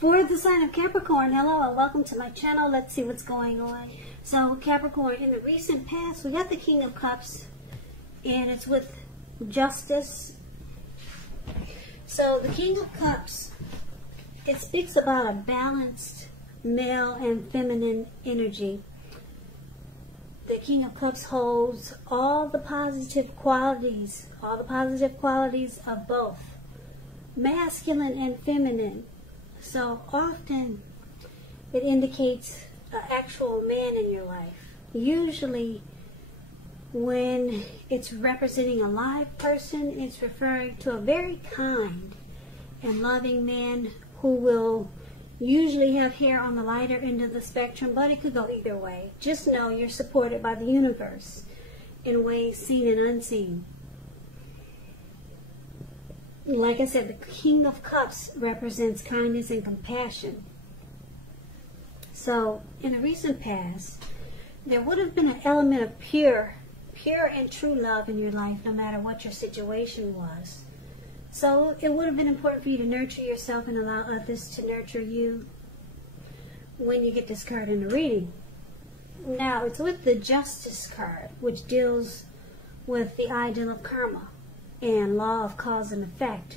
For the sign of Capricorn, hello and welcome to my channel. Let's see what's going on. So Capricorn, in the recent past, we got the King of Cups, and it's with justice. So the King of Cups, it speaks about a balanced male and feminine energy. The King of Cups holds all the positive qualities of both masculine and feminine. So often it indicates an actual man in your life. Usually when it's representing a live person, it's referring to a very kind and loving man who will usually have hair on the lighter end of the spectrum, but it could go either way. Just know you're supported by the universe in ways seen and unseen. Like I said, the King of Cups represents kindness and compassion. So, in the recent past, there would have been an element of pure and true love in your life, no matter what your situation was. So, it would have been important for you to nurture yourself and allow others to nurture you when you get this card in the reading. Now, it's with the Justice card, which deals with the ideal of karma and law of cause and effect.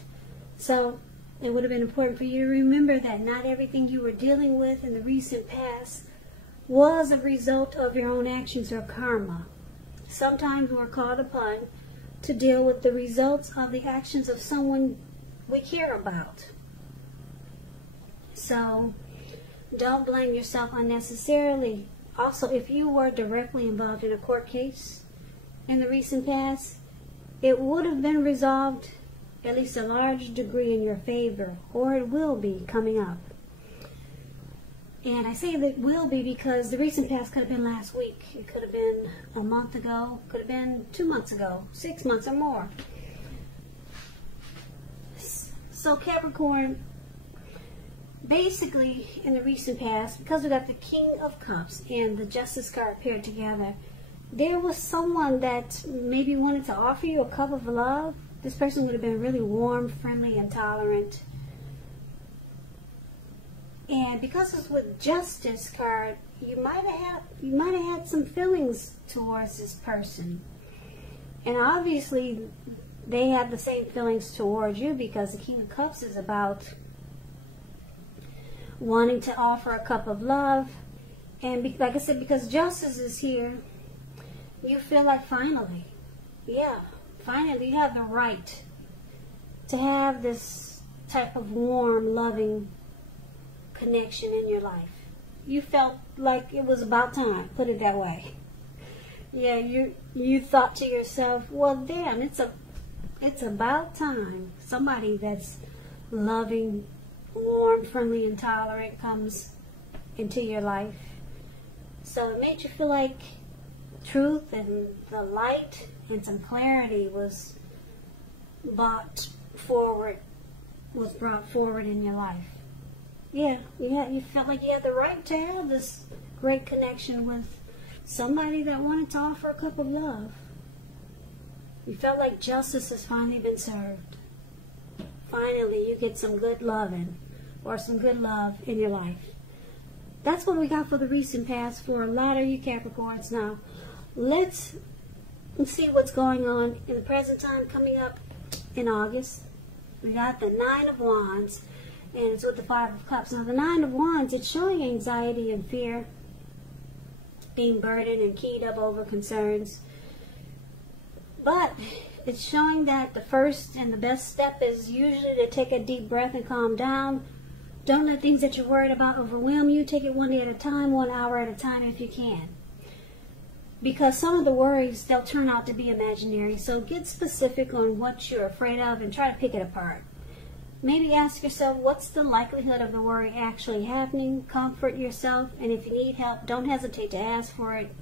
So it would have been important for you to remember that not everything you were dealing with in the recent past was a result of your own actions or karma. Sometimes we're called upon to deal with the results of the actions of someone we care about. So don't blame yourself unnecessarily. Also, if you were directly involved in a court case in the recent past, it would have been resolved at least a large degree in your favor, or it will be coming up. And I say that will be because the recent past could have been last week. It could have been a month ago, could have been 2 months ago, 6 months or more. So Capricorn, basically in the recent past, because we got the King of Cups and the Justice card paired together, there was someone that maybe wanted to offer you a cup of love. This person would have been really warm, friendly, and tolerant. And because it's with Justice card, you might have had some feelings towards this person. And obviously, they have the same feelings towards you because the King of Cups is about wanting to offer a cup of love. And like I said, because Justice is here, you feel like finally you have the right to have this type of warm, loving connection in your life. You felt like it was about time, put it that way. Yeah, you thought to yourself, well damn, it's about time somebody that's loving, warm, friendly, and tolerant comes into your life. So it made you feel like truth and the light and some clarity was brought forward in your life. Yeah, you felt like you had the right to have this great connection with somebody that wanted to offer a cup of love. You felt like justice has finally been served. Finally, you get some good loving or some good love in your life. That's what we got for the recent past for a lot of you Capricorns. Now, let's see what's going on in the present time coming up in August. We got the Nine of Wands, and it's with the Five of Cups. Now, the Nine of Wands, it's showing anxiety and fear, being burdened and keyed up over concerns. But it's showing that the first and the best step is usually to take a deep breath and calm down. Don't let things that you're worried about overwhelm you. Take it one day at a time, 1 hour at a time if you can. Because some of the worries, they'll turn out to be imaginary. So get specific on what you're afraid of and try to pick it apart. Maybe ask yourself, what's the likelihood of the worry actually happening? Comfort yourself, and if you need help, don't hesitate to ask for it.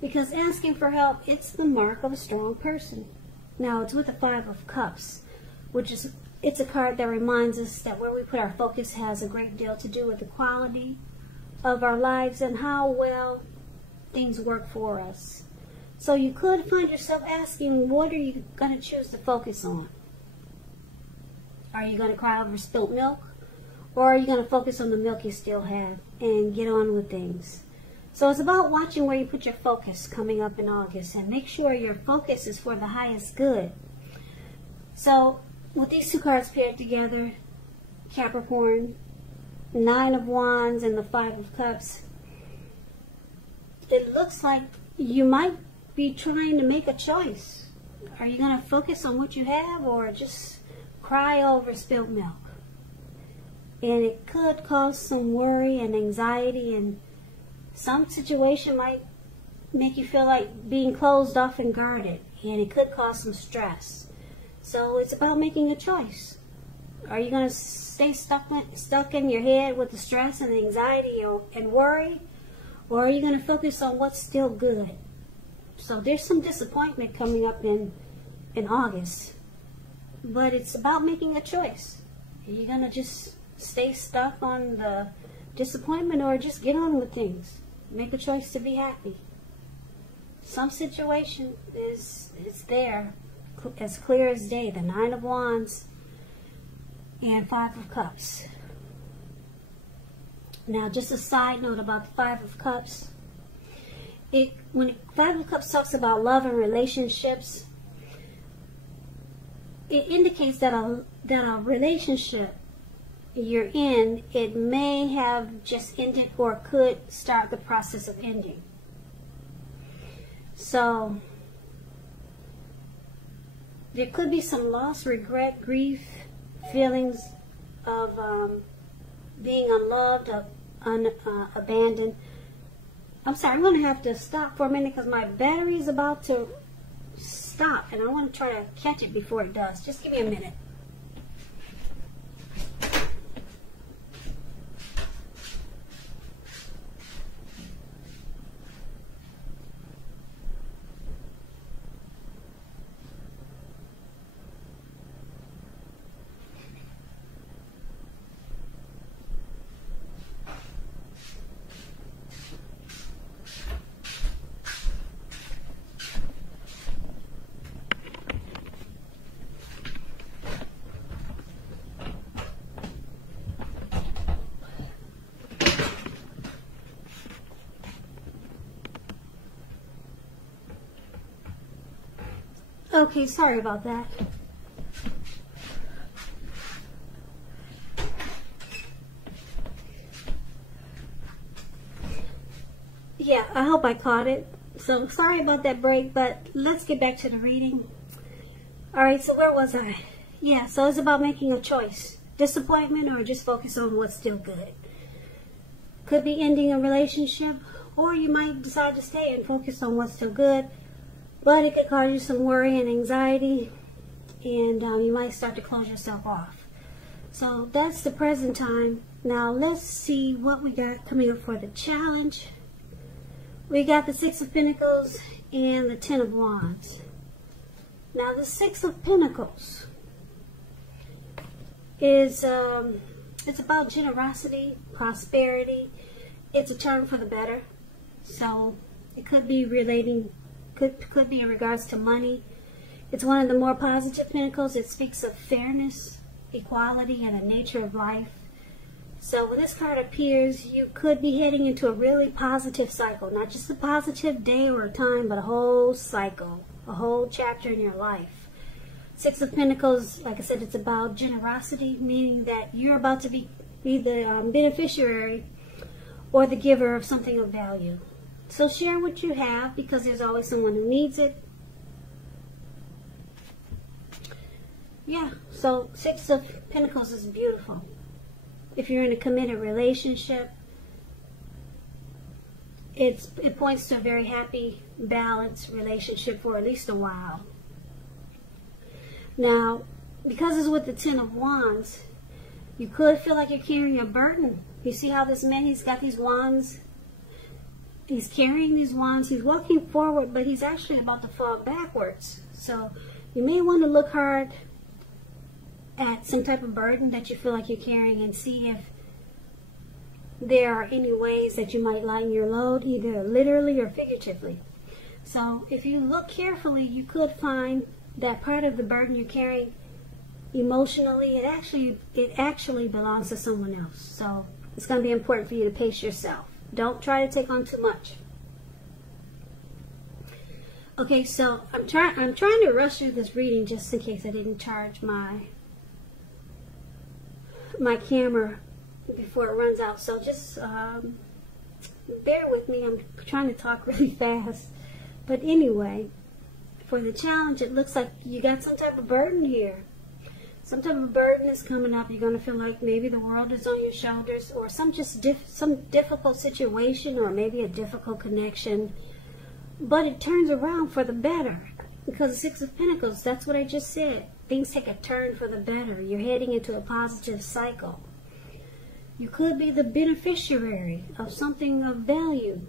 Because asking for help, it's the mark of a strong person. Now, it's with the Five of Cups, which is, it's a card that reminds us that where we put our focus has a great deal to do with the quality of our lives and how well things work for us. So you could find yourself asking, what are you going to choose to focus on? Are you going to cry over spilt milk? Or are you going to focus on the milk you still have and get on with things? So it's about watching where you put your focus coming up in August, and make sure your focus is for the highest good. So with these two cards paired together, Capricorn, Nine of Wands and the Five of Cups, it looks like you might be trying to make a choice. Are you going to focus on what you have or just cry over spilled milk? And it could cause some worry and anxiety, and some situation might make you feel like being closed off and guarded, and it could cause some stress. So it's about making a choice. Are you going to stay stuck in your head with the stress and the anxiety and worry? Or are you going to focus on what's still good? So there's some disappointment coming up in August. But it's about making a choice. Are you going to just stay stuck on the disappointment, or just get on with things? Make a choice to be happy. Some situation is there, as clear as day. The Nine of Wands and Five of Cups. Now, just a side note about the Five of Cups. When Five of Cups talks about love and relationships, it indicates that a relationship you're in, it may have just ended or could start the process of ending. So there could be some loss, regret, grief, feelings of being unloved, abandoned. I'm sorry, I'm going to have to stop for a minute because my battery is about to stop, and I want to try to catch it before it does. Just give me a minute. Okay, sorry about that. Yeah, I hope I caught it. So sorry about that break, but let's get back to the reading. Alright, so where was I? Yeah, so it's about making a choice. Disappointment, or just focus on what's still good. Could be ending a relationship, or you might decide to stay and focus on what's still good. But it could cause you some worry and anxiety, and you might start to close yourself off. So that's the present time. Now let's see what we got coming up for the challenge. We got the Six of Pentacles and the Ten of Wands. Now the Six of Pentacles is it's about generosity, prosperity. It's a turn for the better. So it could be relating. Could be in regards to money. It's one of the more positive pentacles. It speaks of fairness, equality, and the nature of life. So when this card appears, you could be heading into a really positive cycle. Not just a positive day or a time, but a whole cycle, a whole chapter in your life. Six of Pentacles, like I said, it's about generosity, meaning that you're about to be the beneficiary or the giver of something of value. So share what you have, because there's always someone who needs it. Yeah, so Six of Pentacles is beautiful. If you're in a committed relationship, it points to a very happy, balanced relationship for at least a while. Now, because it's with the Ten of Wands, you could feel like you're carrying a burden. You see how this man, he's got these wands. He's carrying these wands. He's walking forward, but he's actually about to fall backwards. So you may want to look hard at some type of burden that you feel like you're carrying, and see if there are any ways that you might lighten your load, either literally or figuratively. So if you look carefully, you could find that part of the burden you're carrying emotionally, it actually belongs to someone else. So it's going to be important for you to pace yourself. Don't try to take on too much. Okay, so I'm trying to rush through this reading just in case I didn't charge my camera before it runs out. So just bear with me. I'm trying to talk really fast. But anyway, for the challenge, it looks like you got some type of burden here. Some type of burden is coming up. You're going to feel like maybe the world is on your shoulders, or some difficult situation, or maybe a difficult connection. But it turns around for the better, because the Six of Pentacles, that's what I just said. Things take a turn for the better. You're heading into a positive cycle. You could be the beneficiary of something of value.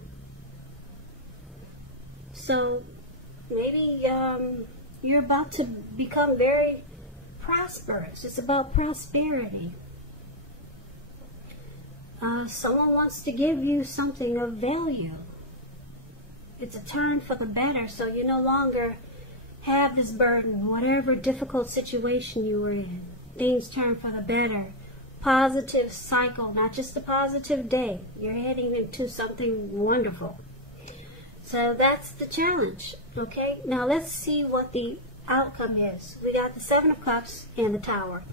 So maybe you're about to become very prosperous. It's about prosperity. Someone wants to give you something of value. It's a turn for the better, so you no longer have this burden. Whatever difficult situation you were in, things turn for the better. Positive cycle, not just a positive day. You're heading into something wonderful. So that's the challenge, okay? Now let's see what the outcome is. We got the Seven of Cups and the Tower.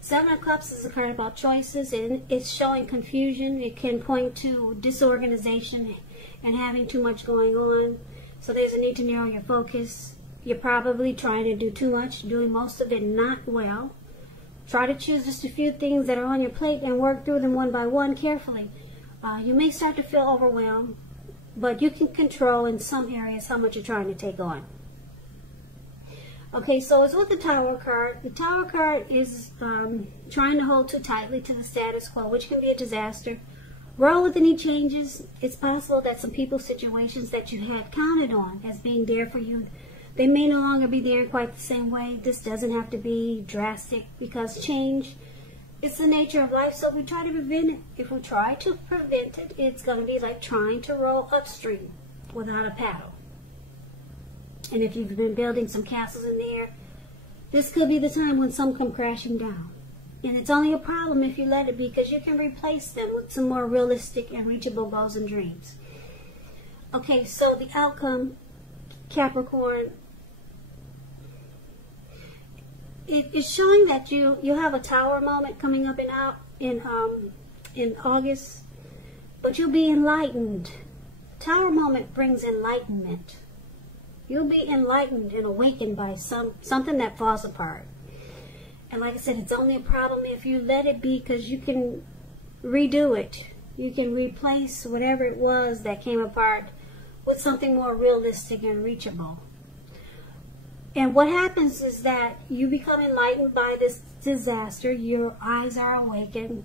Seven of Cups is a card about choices, and it's showing confusion. It can point to disorganization and having too much going on. So there's a need to narrow your focus. You're probably trying to do too much, doing most of it not well. Try to choose just a few things that are on your plate and work through them one by one carefully. You may start to feel overwhelmed, but you can control in some areas how much you're trying to take on. Okay, so it's with the Tower card. The Tower card is trying to hold too tightly to the status quo, which can be a disaster. Roll with any changes. It's possible that some people, situations that you had counted on as being there for you, they may no longer be there in quite the same way. This doesn't have to be drastic, because change is the nature of life, so we try to prevent it. If we try to prevent it, it's going to be like trying to row upstream without a paddle. And if you've been building some castles in the air, this could be the time when some come crashing down. And it's only a problem if you let it be, because you can replace them with some more realistic and reachable goals and dreams. Okay, so the outcome, Capricorn, it's showing that you have a Tower moment coming up in August, but you'll be enlightened. Tower moment brings enlightenment. You'll be enlightened and awakened by something that falls apart. And like I said, it's only a problem if you let it be, because you can redo it. You can replace whatever it was that came apart with something more realistic and reachable. And what happens is that you become enlightened by this disaster. Your eyes are awakened.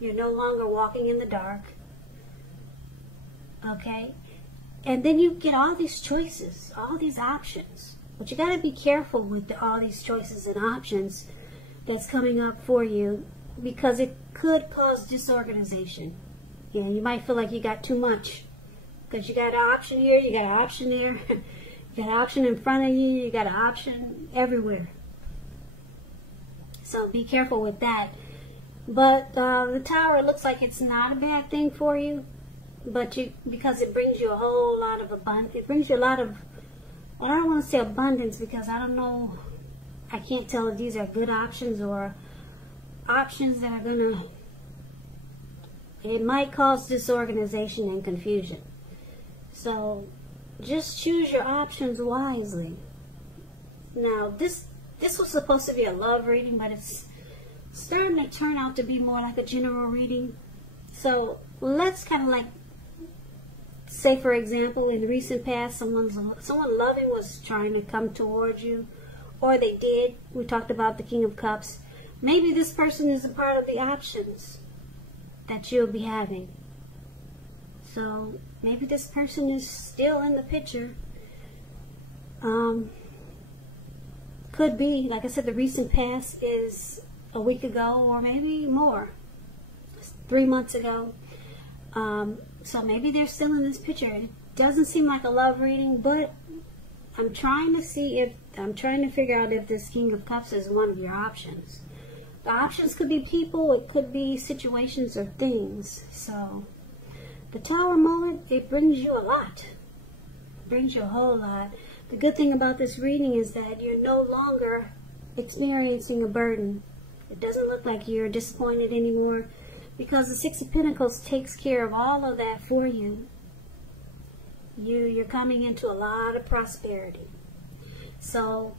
You're no longer walking in the dark. Okay? And then you get all these choices, all these options. But you got to be careful with all these choices and options that's coming up for you, because it could cause disorganization. Yeah, you might feel like you got too much, because you got an option here, you got an option there, you got an option in front of you, you got an option everywhere. So be careful with that. But the Tower looks like it's not a bad thing for you, but because it brings you a whole lot of abundance. It brings you a lot of, well, I don't want to say abundance, because I don't know, I can't tell if these are good options or options that are gonna, it might cause disorganization and confusion. So just choose your options wisely. Now this was supposed to be a love reading, but it's starting to turn out to be more like a general reading. So let's kind of like say, for example, in the recent past, someone loving was trying to come towards you, or they did. We talked about the King of Cups. Maybe this person is a part of the options that you'll be having. So maybe this person is still in the picture. Could be, like I said, the recent past is a week ago, or maybe more, 3 months ago. So maybe they're still in this picture. It doesn't seem like a love reading, but I'm trying to see if I'm trying to figure out if this King of Cups is one of your options. The options could be people, it could be situations or things. So the Tower moment, it brings you a lot. It brings you a whole lot. The good thing about this reading is that you're no longer experiencing a burden. It doesn't look like you're disappointed anymore, because the Six of Pentacles takes care of all of that for you. You're coming into a lot of prosperity. So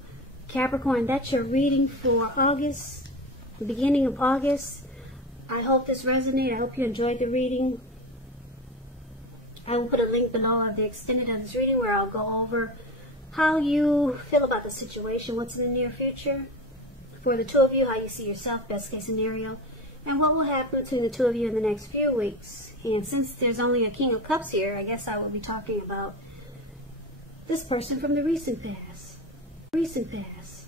Capricorn, that's your reading for August, the beginning of August. I hope this resonated. I hope you enjoyed the reading. I will put a link below of the extended of this reading where I'll go over how you feel about the situation, what's in the near future for the two of you, how you see yourself, best case scenario, and what will happen between the two of you in the next few weeks. And since there's only a King of Cups here, I guess I will be talking about this person from the recent past. Recent past.